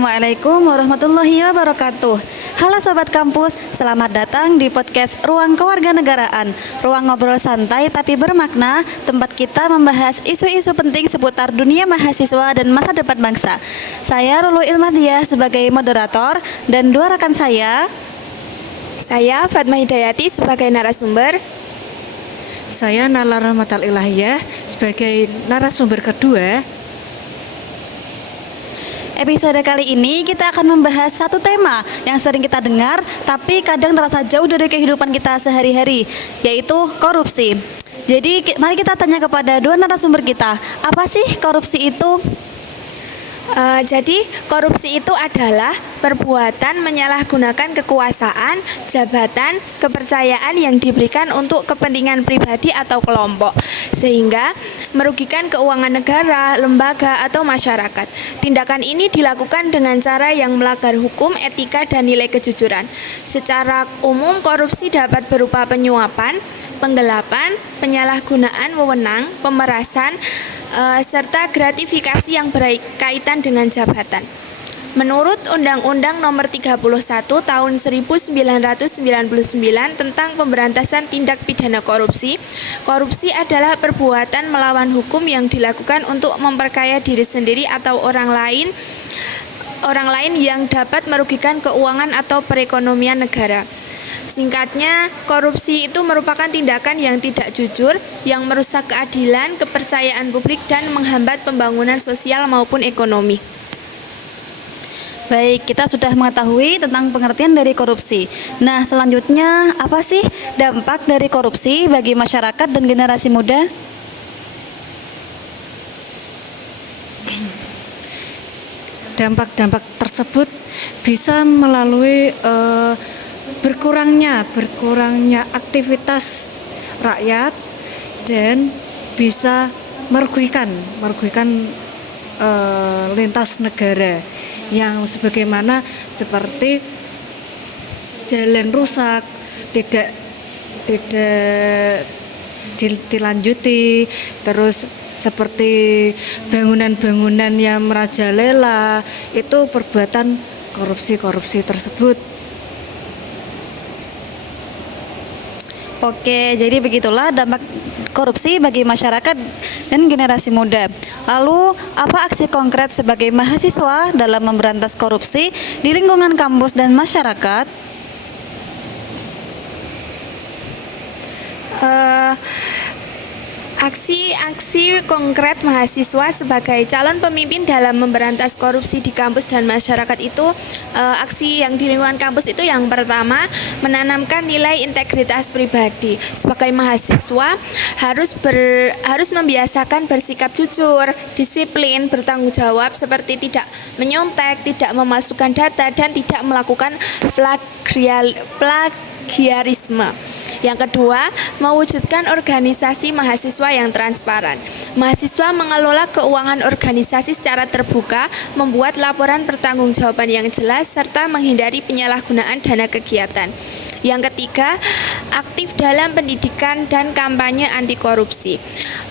Assalamualaikum warahmatullahi wabarakatuh. Halo Sobat Kampus, selamat datang di podcast Ruang Kewarganegaraan. Ruang ngobrol santai tapi bermakna, tempat kita membahas isu-isu penting seputar dunia mahasiswa dan masa depan bangsa. Saya Rulu Ilmahdiah sebagai moderator dan dua rekan saya Fatma Hidayati sebagai narasumber. Saya Nala Rahmatal Ilahiyah sebagai narasumber kedua. Episode kali ini kita akan membahas satu tema yang sering kita dengar tapi kadang terasa jauh dari kehidupan kita sehari-hari, yaitu korupsi. Jadi mari kita tanya kepada dua narasumber kita, apa sih korupsi itu? Jadi korupsi itu adalah perbuatan menyalahgunakan kekuasaan, jabatan, kepercayaan yang diberikan untuk kepentingan pribadi atau kelompok, sehingga merugikan keuangan negara, lembaga, atau masyarakat. Tindakan ini dilakukan dengan cara yang melanggar hukum, etika, dan nilai kejujuran. Secara umum, korupsi dapat berupa penyuapan, penggelapan, penyalahgunaan wewenang, pemerasan, serta gratifikasi yang berkaitan dengan jabatan. Menurut Undang-Undang Nomor 31 Tahun 1999 tentang Pemberantasan Tindak Pidana Korupsi, korupsi adalah perbuatan melawan hukum yang dilakukan untuk memperkaya diri sendiri atau orang lain yang dapat merugikan keuangan atau perekonomian negara. Singkatnya, korupsi itu merupakan tindakan yang tidak jujur, yang merusak keadilan, kepercayaan publik, dan menghambat pembangunan sosial maupun ekonomi. Baik, kita sudah mengetahui tentang pengertian dari korupsi. Nah, selanjutnya apa sih dampak dari korupsi bagi masyarakat dan generasi muda? Dampak-dampak tersebut bisa melalui berkurangnya aktivitas rakyat dan bisa merugikan lintas negara yang sebagaimana seperti jalan rusak tidak dilanjuti, terus seperti bangunan-bangunan yang merajalela, itu perbuatan korupsi tersebut. Oke, jadi begitulah dampak korupsi bagi masyarakat dan generasi muda. Lalu, apa aksi konkret sebagai mahasiswa dalam memberantas korupsi di lingkungan kampus dan masyarakat? Aksi konkret mahasiswa sebagai calon pemimpin dalam memberantas korupsi di kampus dan masyarakat itu, aksi yang di lingkungan kampus itu yang pertama, menanamkan nilai integritas pribadi. Sebagai mahasiswa harus membiasakan bersikap jujur, disiplin, bertanggung jawab seperti tidak menyontek, tidak memalsukan data, dan tidak melakukan plagiarisme. Yang kedua, mewujudkan organisasi mahasiswa yang transparan. Mahasiswa mengelola keuangan organisasi secara terbuka, membuat laporan pertanggungjawaban yang jelas, serta menghindari penyalahgunaan dana kegiatan. Yang ketiga, aktif dalam pendidikan dan kampanye anti korupsi.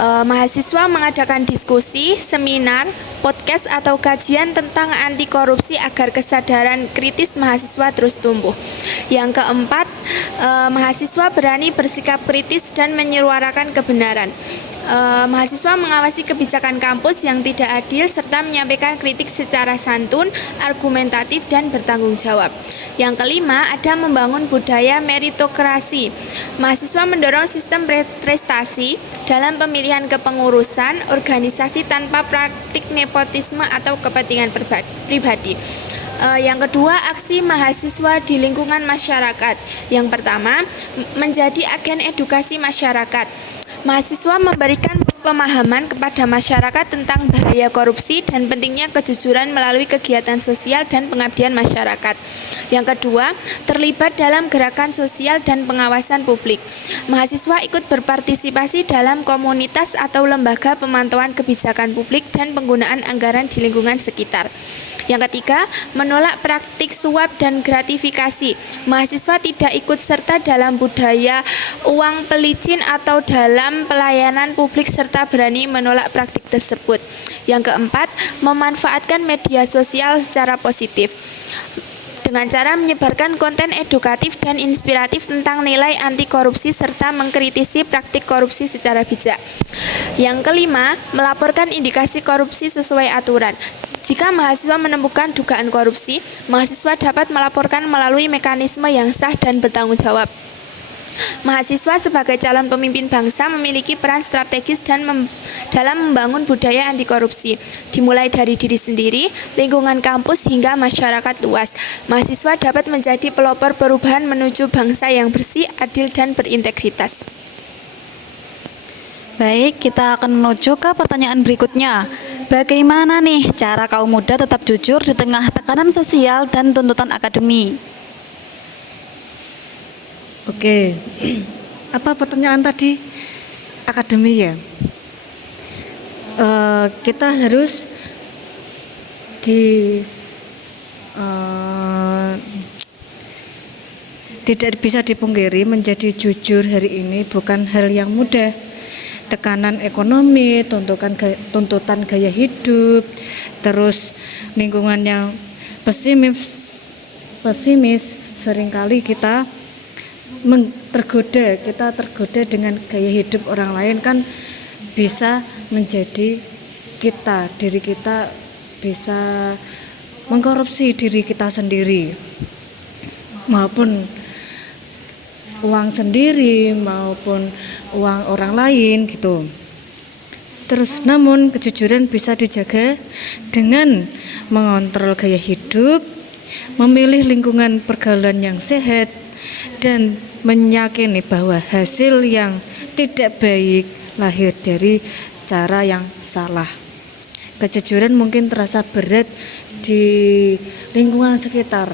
Mahasiswa mengadakan diskusi, seminar, podcast atau kajian tentang anti korupsi agar kesadaran kritis mahasiswa terus tumbuh. Yang keempat, mahasiswa berani bersikap kritis dan menyuarakan kebenaran. Mahasiswa mengawasi kebijakan kampus yang tidak adil serta menyampaikan kritik secara santun, argumentatif, dan bertanggung jawab. Yang kelima, ada membangun budaya meritokrasi. Mahasiswa mendorong sistem prestasi dalam pemilihan kepengurusan organisasi tanpa praktik nepotisme atau kepentingan pribadi. Yang kedua, aksi mahasiswa di lingkungan masyarakat. Yang pertama, menjadi agen edukasi masyarakat. Mahasiswa memberikan pemahaman kepada masyarakat tentang bahaya korupsi dan pentingnya kejujuran melalui kegiatan sosial dan pengabdian masyarakat. Yang kedua, terlibat dalam gerakan sosial dan pengawasan publik. Mahasiswa ikut berpartisipasi dalam komunitas atau lembaga pemantauan kebijakan publik dan penggunaan anggaran di lingkungan sekitar. Yang ketiga, menolak praktik suap dan gratifikasi. Mahasiswa tidak ikut serta dalam budaya uang pelicin atau dalam pelayanan publik serta berani menolak praktik tersebut. Yang keempat, memanfaatkan media sosial secara positif dengan cara menyebarkan konten edukatif dan inspiratif tentang nilai anti korupsi serta mengkritisi praktik korupsi secara bijak. Yang kelima, melaporkan indikasi korupsi sesuai aturan. Jika mahasiswa menemukan dugaan korupsi, mahasiswa dapat melaporkan melalui mekanisme yang sah dan bertanggung jawab. Mahasiswa sebagai calon pemimpin bangsa memiliki peran strategis dalam membangun budaya anti korupsi, dimulai dari diri sendiri, lingkungan kampus hingga masyarakat luas. Mahasiswa dapat menjadi pelopor perubahan menuju bangsa yang bersih, adil, dan berintegritas. Baik, kita akan menuju ke pertanyaan berikutnya. Bagaimana nih cara kaum muda tetap jujur di tengah tekanan sosial dan tuntutan akademi? Oke, apa pertanyaan tadi? Akademi ya. Kita harus tidak bisa dipungkiri menjadi jujur hari ini bukan hal yang mudah. Tekanan ekonomi, tuntutan gaya hidup, terus lingkungan yang pesimis seringkali kita tergoda dengan gaya hidup orang lain kan bisa menjadi diri kita bisa mengkorupsi diri kita sendiri maupun uang sendiri maupun uang orang lain gitu. Terus namun kejujuran bisa dijaga dengan mengontrol gaya hidup, memilih lingkungan pergaulan yang sehat dan meyakini bahwa hasil yang tidak baik lahir dari cara yang salah. Kejujuran mungkin terasa berat di lingkungan sekitar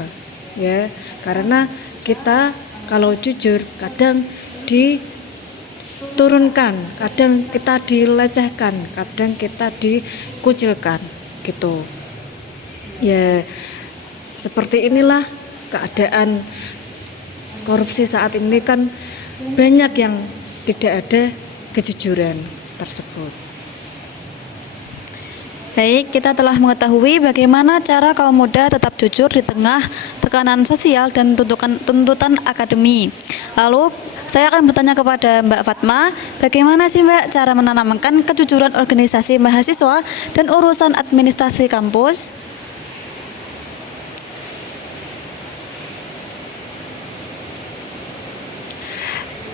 ya, karena kita kalau jujur kadang diturunkan, kadang kita dilecehkan, kadang kita dikucilkan gitu. Ya seperti inilah keadaan korupsi saat ini kan banyak yang tidak ada kejujuran tersebut. Baik, kita telah mengetahui bagaimana cara kaum muda tetap jujur di tengah tekanan sosial dan tuntutan akademi. Lalu, saya akan bertanya kepada Mbak Fatma, bagaimana sih Mbak cara menanamkan kejujuran organisasi mahasiswa dan urusan administrasi kampus?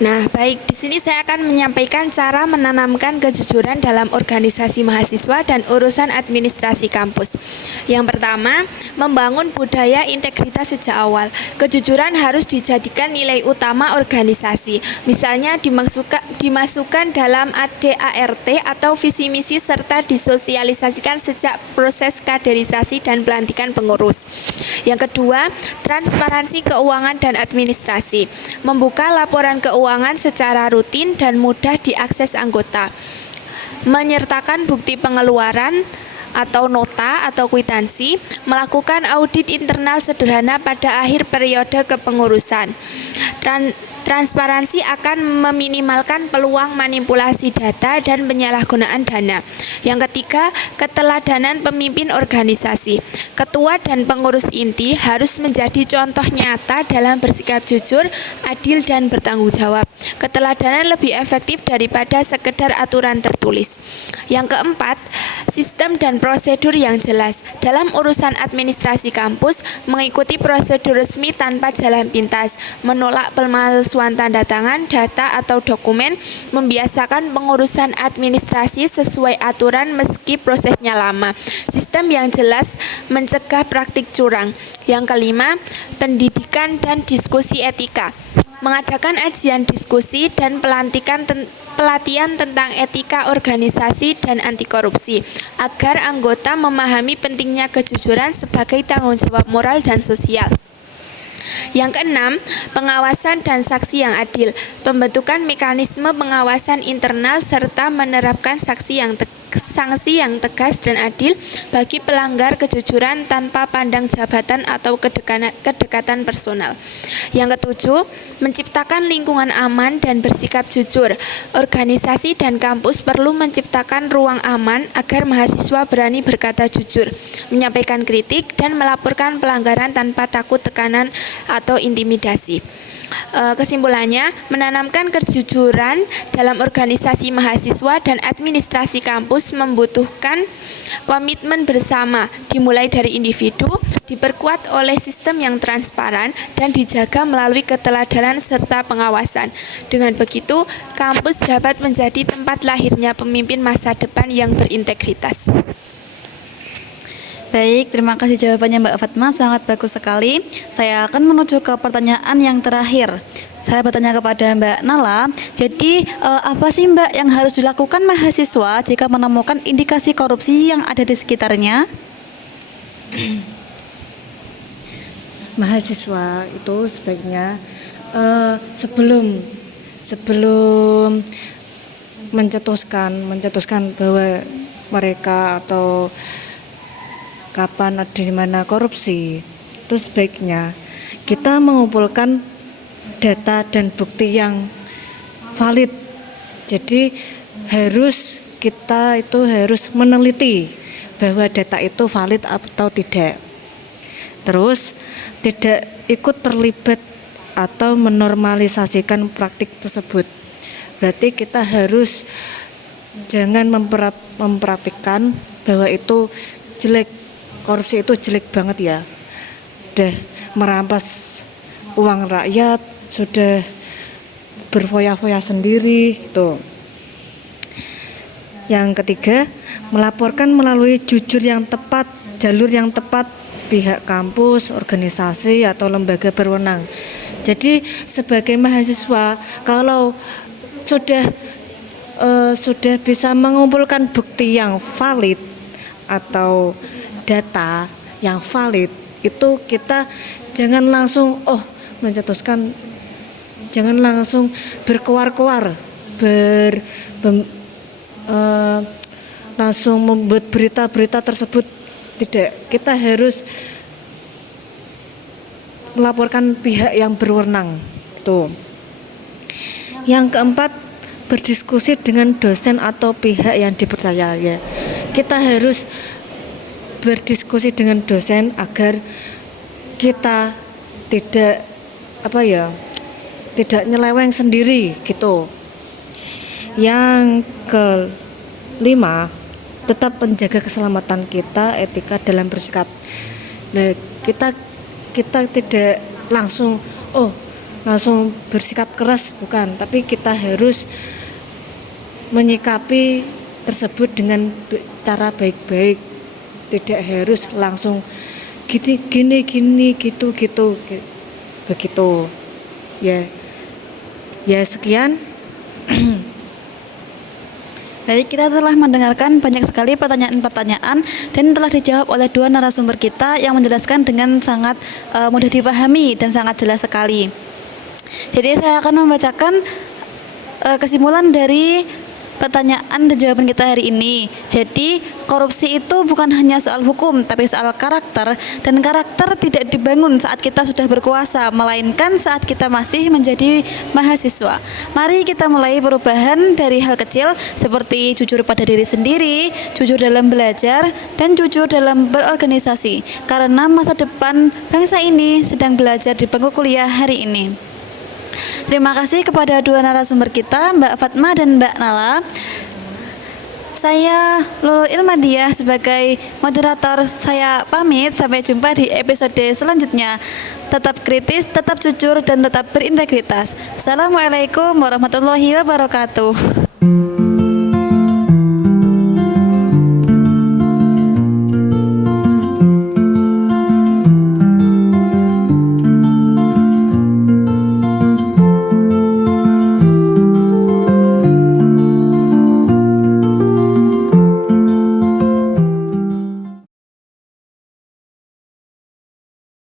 Nah, baik, di sini saya akan menyampaikan cara menanamkan kejujuran dalam organisasi mahasiswa dan urusan administrasi kampus. Yang pertama, membangun budaya integritas sejak awal. Kejujuran harus dijadikan nilai utama organisasi. Misalnya dimasukkan dalam ADART atau visi misi serta disosialisasikan sejak proses kaderisasi dan pelantikan pengurus. Yang kedua, transparansi keuangan dan administrasi. Membuka laporan keuangan secara rutin dan mudah diakses anggota. Menyertakan bukti pengeluaran atau nota atau kwitansi, melakukan audit internal sederhana pada akhir periode kepengurusan. Transparansi akan meminimalkan peluang manipulasi data dan penyalahgunaan dana. Yang ketiga, keteladanan pemimpin organisasi. Ketua dan pengurus inti harus menjadi contoh nyata dalam bersikap jujur, adil, dan bertanggung jawab. Keteladanan lebih efektif daripada sekedar aturan tertulis. Yang keempat, sistem dan prosedur yang jelas. Dalam urusan administrasi kampus, mengikuti prosedur resmi tanpa jalan pintas, menolak pemalsuan tanda tangan, data, atau dokumen, membiasakan pengurusan administrasi sesuai aturan meski prosesnya lama. Sistem yang jelas mencegah praktik curang. Yang kelima, pendidikan dan diskusi etika. Mengadakan ajian diskusi dan pelatihan tentang etika organisasi dan anti korupsi agar anggota memahami pentingnya kejujuran sebagai tanggung jawab moral dan sosial. Yang keenam, pengawasan dan saksi yang adil. Pembentukan mekanisme pengawasan internal serta menerapkan saksi yang sanksi yang tegas dan adil bagi pelanggar kejujuran tanpa pandang jabatan atau kedekatan personal. Yang ketujuh, menciptakan lingkungan aman dan bersikap jujur. Organisasi dan kampus perlu menciptakan ruang aman agar mahasiswa berani berkata jujur, menyampaikan kritik, dan melaporkan pelanggaran tanpa takut tekanan atau intimidasi. Kesimpulannya, menanamkan kejujuran dalam organisasi mahasiswa dan administrasi kampus membutuhkan komitmen bersama, dimulai dari individu, diperkuat oleh sistem yang transparan, dan dijaga melalui keteladanan serta pengawasan. Dengan begitu, kampus dapat menjadi tempat lahirnya pemimpin masa depan yang berintegritas. Baik, terima kasih jawabannya Mbak Fatma, sangat bagus sekali. Saya akan menuju ke pertanyaan yang terakhir. Saya bertanya kepada Mbak Nala, jadi apa sih Mbak yang harus dilakukan mahasiswa jika menemukan indikasi korupsi yang ada di sekitarnya? Mahasiswa itu sebaiknya sebelum mencetuskan bahwa mereka atau kapan di mana korupsi, itu sebaiknya kita mengumpulkan data dan bukti yang valid. Jadi kita harus meneliti bahwa data itu valid atau tidak. Terus tidak ikut terlibat atau menormalisasikan praktik tersebut. Berarti kita harus jangan mempraktikkan bahwa itu jelek. Korupsi itu jelek banget ya. Sudah merampas uang rakyat, sudah berfoya-foya sendiri gitu. Yang ketiga, melaporkan melalui jalur yang tepat pihak kampus, organisasi atau lembaga berwenang. Jadi sebagai mahasiswa, kalau sudah bisa mengumpulkan bukti yang valid atau data yang valid, itu kita jangan langsung jangan langsung berkoar-koar langsung membuat berita-berita tersebut. Tidak, kita harus melaporkan pihak yang berwenang. Tuh. Yang keempat, berdiskusi dengan dosen atau pihak yang dipercaya ya. Kita harus berdiskusi dengan dosen agar kita tidak nyeleweng sendiri gitu. Yang kelima, tetap menjaga keselamatan kita, etika dalam bersikap. Nah, kita tidak langsung bersikap keras, bukan, tapi kita harus menyikapi tersebut dengan cara baik-baik. Tidak harus langsung gini gitu begitu ya sekian. Baik, kita telah mendengarkan banyak sekali pertanyaan-pertanyaan dan telah dijawab oleh dua narasumber kita yang menjelaskan dengan sangat mudah dipahami dan sangat jelas sekali. Jadi saya akan membacakan kesimpulan dari pertanyaan dan jawaban kita hari ini. Jadi korupsi itu bukan hanya soal hukum, tapi soal karakter, dan karakter tidak dibangun saat kita sudah berkuasa, melainkan saat kita masih menjadi mahasiswa. Mari kita mulai perubahan dari hal kecil seperti jujur pada diri sendiri, jujur dalam belajar, dan jujur dalam berorganisasi, karena masa depan bangsa ini sedang belajar di bangku kuliah hari ini. Terima kasih kepada dua narasumber kita, Mbak Fatma dan Mbak Nala. Saya Lulu Ilmadiah sebagai moderator, saya pamit. Sampai jumpa di episode selanjutnya. Tetap kritis, tetap jujur, dan tetap berintegritas. Assalamualaikum warahmatullahi wabarakatuh.